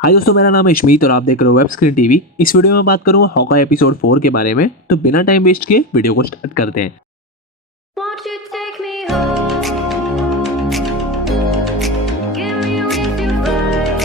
हाय दोस्तों, मेरा नाम है इशमीत और आप देख रहे हो वेब स्क्रीन टीवी। इस वीडियो में बात करूंगा हॉकाई एपिसोड 4 के बारे में। तो बिना टाइम वेस्ट किए वीडियो को स्टार्ट करते हैं। Won't you take me home? Give me with your flight.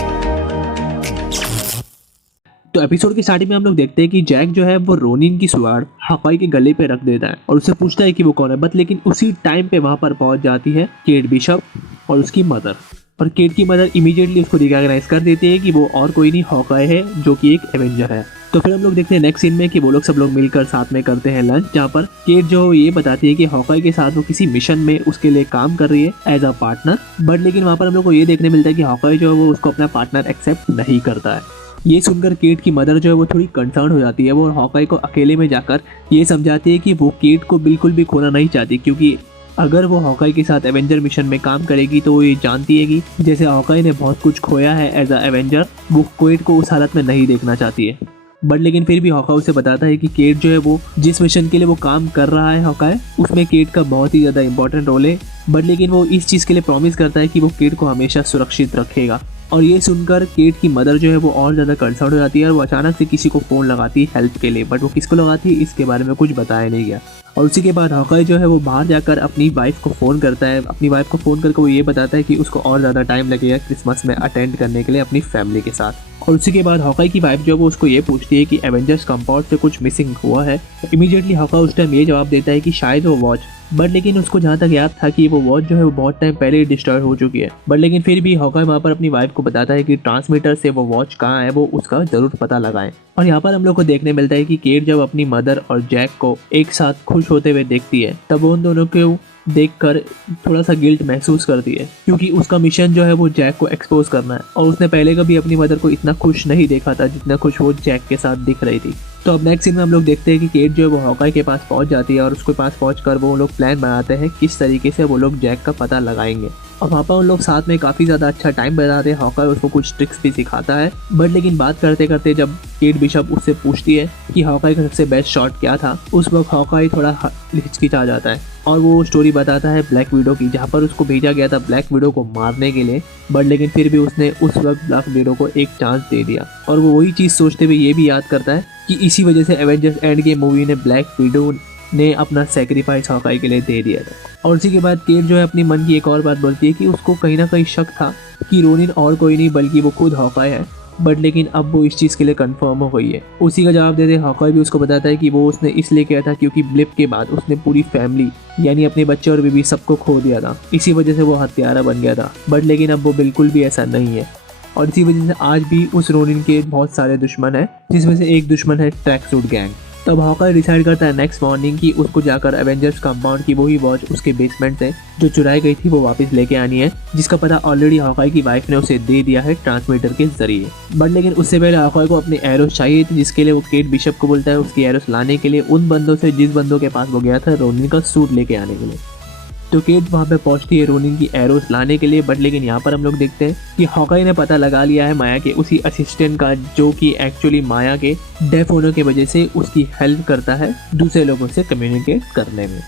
तो एपिसोड की स्टार्टिंग में हम लोग देखते हैं कि जैक जो है वो रोनिन की स्वाड़ हॉकाई के गले पे रख देता है और उससे पूछता है कि वो कौन है। बट लेकिन उसी टाइम पे वहां पर पहुंच जाती है केट बिशप और उसकी मदर। और केट की मदर इमीडिएटली उसको रिकॉग्नाइज कर देती है कि वो और कोई नहीं हॉकाई है, जो कि एक एवेंजर है। तो फिर हम लोग देखते हैं नेक्स्ट सीन में कि वो लोग सब लोग मिलकर साथ में करते हैं लंच, जहाँ पर केट जो ये बताती है कि हॉकाई के साथ वो किसी मिशन में उसके लिए काम कर रही है एज अ पार्टनर। बट लेकिन वहाँ पर हम लोग को ये देखने मिलता है कि हॉकाई जो है वो उसको अपना पार्टनर एक्सेप्ट नहीं करता है। ये सुनकर केट की मदर जो है वो थोड़ी कंसर्न हो जाती है। वो हॉकाई को अकेले में जाकर ये समझाती है कि वो केट को बिल्कुल भी खोना नहीं चाहती, क्योंकि अगर वो हॉकाई के साथ एवेंजर मिशन में काम करेगी तो वो ये जानती है कि जैसे हॉकाई ने बहुत कुछ खोया है एज अ एवेंजर, वो केट को उस हालत में नहीं देखना चाहती है। बट लेकिन फिर भी हॉकाई उसे बताता है कि केट जो है वो जिस मिशन के लिए वो काम कर रहा है हॉकाई, उसमें केट का बहुत ही ज़्यादा इंपॉर्टेंट रोल है। बट लेकिन वो इस चीज़ के लिए प्रॉमिस करता है कि वो केट को हमेशा सुरक्षित रखेगा। और ये सुनकर केट की मदर जो है वो और ज़्यादा कंसर्न हो जाती है और वो अचानक से किसी को फ़ोन लगाती है हेल्प के लिए। बट वो किसको लगाती है इसके बारे में कुछ बताया नहीं गया। और उसी के बाद हॉकाई जो है वो बाहर जाकर अपनी वाइफ को फ़ोन करता है। अपनी वाइफ को फ़ोन करके वो ये बताता है कि उसको और ज़्यादा टाइम लगेगा क्रिसमस में अटेंड करने के लिए अपनी फैमिली के साथ। और उसी के बाद हॉकाई की वाइफ जो है वो उसको ये पूछती है कि एवेंजर्स कंपाउंड से कुछ मिसिंग हुआ है। इमीडिएटली हॉकाई उस टाइम ये जवाब देता है कि शायद वो वॉच। बट लेकिन उसको जहाँ तक याद था कि वो वॉच जो है वो बहुत टाइम पहले ही डिस्ट्रॉय हो चुकी है। बट लेकिन फिर भी हॉकाई वहाँ पर अपनी वाइफ को बताता है कि ट्रांसमीटर से वो वॉच कहाँ है, वो उसका जरूर पता लगाएं। और यहाँ पर हम लोग को देखने मिलता है कि केट जब अपनी मदर और जैक को एक साथ खुश होते हुए देखती है, तब वो उन दोनों को देखकर थोड़ा सा गिल्ट महसूस करती है, क्योंकि उसका मिशन जो है वो जैक को एक्सपोज करना है। और उसने पहले कभी अपनी मदर को इतना खुश नहीं देखा था जितना खुश वो जैक के साथ दिख रही थी। तो अब नेक्स्ट सीन में हम लोग देखते हैं कि केट जो है वो हॉकाई के पास पहुंच जाती है और उसके पास पहुंचकर वो लोग प्लान बनाते हैं किस तरीके से वो लोग जैक का पता लगाएंगे। और वहाँ पर उन लोग साथ में काफ़ी ज़्यादा अच्छा टाइम बिताते हैं। हॉकाई उसको कुछ ट्रिक्स भी सिखाता है। बट लेकिन बात करते करते जब केट बिशप उससे पूछती है कि हॉकाई का सबसे बेस्ट शॉट क्या था, उस वक्त हॉकाई थोड़ा हिचकिचा जाता है और वो स्टोरी बताता है ब्लैक विडो की, जहाँ पर उसको भेजा गया था ब्लैक विडो को मारने के लिए। बट लेकिन फिर भी उसने उस वक्त ब्लैक विडो को एक चांस दे दिया। और वो वही चीज़ सोचते हुए ये भी याद करता है कि इसी वजह से एवेंजर्स एंड गेम मूवी ने ब्लैक विडो ने अपना सेक्रीफाइस हॉकाई के लिए दे दिया था। और उसी के बाद केट जो है अपनी मन की एक और बात बोलती है कि उसको कहीं ना कहीं शक था कि रोनिन और कोई नहीं बल्कि वो खुद हॉकाई है। बट लेकिन अब वो इस चीज़ के लिए कंफर्म हो गई है। उसी का जवाब देते हॉकाई भी उसको बताता है कि वो उसने इसलिए किया था क्योंकि ब्लिप के बाद उसने पूरी फैमिली यानी अपने बच्चे और बीबी सबको खो दिया था, इसी वजह से वो हत्यारा बन गया था। बट लेकिन अब वो बिल्कुल भी ऐसा नहीं है और इसी वजह से आज भी उस रोनिन के बहुत सारे दुश्मन हैं, जिसमें से एक दुश्मन है ट्रैक सूट गैंग। तब हॉकाई डिसाइड करता है नेक्स्ट मॉर्निंग कि उसको जाकर एवेंजर्स कंपाउंड की वही वॉच उसके बेसमेंट से जो चुराई गई थी वो वापस लेके आनी है, जिसका पता ऑलरेडी हॉकाई की वाइफ ने उसे दे दिया है ट्रांसमीटर के जरिए। बट लेकिन उससे पहले हॉकाई को अपने एरोस चाहिए थी, जिसके लिए वो केट बिशप को बोलता है उसकी एरोस लाने के लिए उन बंदों से जिस बंदों के पास वो गया था रोनिन का सूट लेके आने के लिए। तो केट वहाँ पे पहुँचती है रोनिन की एरोस लाने के लिए। बट लेकिन यहाँ पर हम लोग देखते हैं कि हॉकाई ने पता लगा लिया है माया के उसी असिस्टेंट का, जो कि एक्चुअली माया के डेफ होने की वजह से उसकी हेल्प करता है दूसरे लोगों से कम्युनिकेट करने में।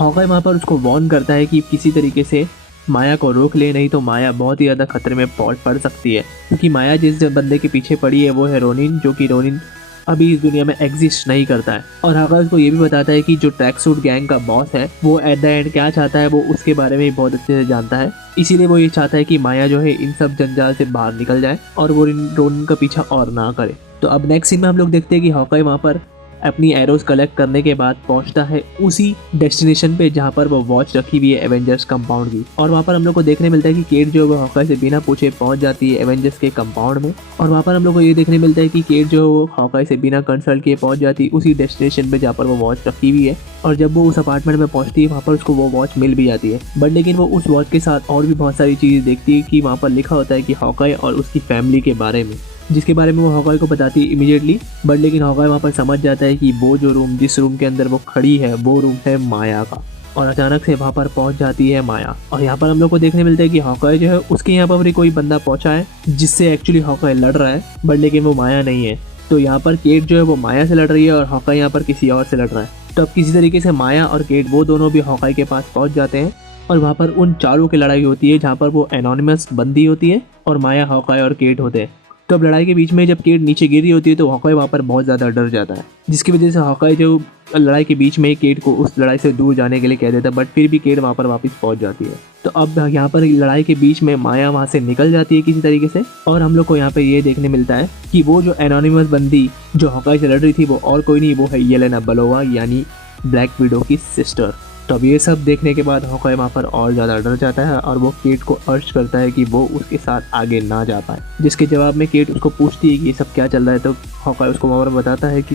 हॉकाई वहाँ पर उसको वार्न करता है कि किसी तरीके से माया को रोक ले, नहीं तो माया बहुत ही ज़्यादा खतरे में पड़ सकती है, क्योंकि माया जिस बंदे के पीछे पड़ी है वो है रोनिन, जो कि रोनिन अभी इस दुनिया में एग्जिस्ट नहीं करता है। और हॉकाई उसको ये भी बताता है कि जो ट्रैक सूट गैंग का बॉस है वो एट द एंड क्या चाहता है, वो उसके बारे में बहुत अच्छे से जानता है। इसीलिए वो ये चाहता है कि माया जो है इन सब जंजाल से बाहर निकल जाए और वो रोनिन का पीछा और ना करे। तो अब नेक्स्ट सीन में हम लोग देखते हैं कि हॉकाई वहाँ पर अपनी एरोस कलेक्ट करने के बाद पहुंचता है उसी डेस्टिनेशन पे जहां पर वो वॉच रखी हुई है एवेंजर्स कंपाउंड की। और वहां पर हम लोग को देखने मिलता है कि केट जो है वो हॉकाई से बिना पूछे पहुंच जाती है एवेंजर्स के कंपाउंड में। और वहां पर हम लोग को ये देखने मिलता है कि केट जो है वो हॉकाई से बिना कंसल्ट किए पहुंच जाती है उसी डेस्टिनेशन पे जहाँ पर वो वॉच रखी हुई है। और जब वो उस अपार्टमेंट में पहुंचती है वहाँ पर उसको वो वॉच मिल भी जाती है। बट लेकिन वो उस वॉच के साथ और भी बहुत सारी चीज़ें देखती है कि वहाँ पर लिखा होता है कि हॉकाई और उसकी फैमिली के बारे में, जिसके बारे में वो हॉकाई को बताती है इमीडिएटली। बट लेकिन हॉकाई वहाँ पर समझ जाता है कि वो जो रूम जिस रूम के अंदर वो खड़ी है वो रूम है माया का। और अचानक से वहाँ पर पहुँच जाती है माया। और यहाँ पर हम लोग को देखने मिलता है कि हॉकाई जो है उसके यहाँ पर भी कोई बंदा पहुँचा है जिससे एक्चुअली हॉकाई लड़ रहा है, बट लेकिन वो माया नहीं है। तो यहाँ पर केट जो है वो माया से लड़ रही है और हॉकाई यहाँ पर किसी और से लड़ रहा है। तो अब किसी तरीके से माया और केट वो दोनों भी हॉकाई के पास पहुँच जाते हैं और वहाँ पर उन चारों की लड़ाई होती है, जहाँ पर वो एनोनिमस बंदी होती है और माया, हॉकाई और केट होते हैं। तो अब लड़ाई के बीच में जब केट नीचे गिर रही होती है तो हॉकाई वहाँ पर बहुत ज़्यादा डर जाता है, जिसकी वजह से हॉकाई जो लड़ाई के बीच में केट को उस लड़ाई से दूर जाने के लिए कह देता है, बट फिर भी केट वहाँ पर वापस पहुँच जाती है। तो अब यहाँ पर लड़ाई के बीच में माया वहाँ से निकल जाती है किसी तरीके से, और हम लोग को यहाँ पे ये देखने मिलता है कि वो जो एनोनिमस बंदी जो हॉकाई से लड़ रही थी वो और कोई नहीं, वो है येलेना बेलोवा यानी ब्लैक विडो की सिस्टर। तो अब ये सब देखने के बाद हॉकाई वहाँ पर और ज़्यादा डर जाता है और वो केट को अर्ज करता है कि वो उसके साथ आगे ना जा पाए, जिसके जवाब में केट उसको पूछती है कि ये सब क्या चल रहा है। तो हॉकाई उसको वहाँ पर बताता है कि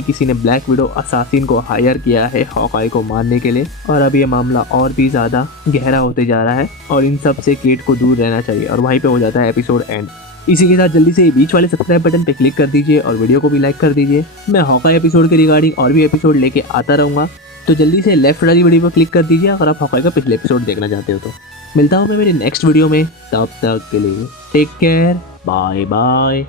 किसी ने ब्लैक विडो असासिन को हायर किया है हॉकाई को मारने के लिए, और अब ये मामला और भी ज़्यादा गहरा होते जा रहा है और इन सब से केट को दूर रहना चाहिए, और वहीं पर हो जाता है एपिसोड एंड। इसी के साथ जल्दी से बीच वाले सब्सक्राइब बटन पे क्लिक कर दीजिए और वीडियो को भी लाइक कर दीजिए। मैं हॉकाई एपिसोड के रिगार्डिंग और भी एपिसोड लेके आता रहूँगा, तो जल्दी से लेफ्ट वाली वीडियो पर क्लिक कर दीजिए अगर आप हॉकाई का पिछले एपिसोड देखना चाहते हो। तो मिलता हूँ मैं मेरे नेक्स्ट वीडियो में, तब तक के लिए टेक केयर, बाय बाय।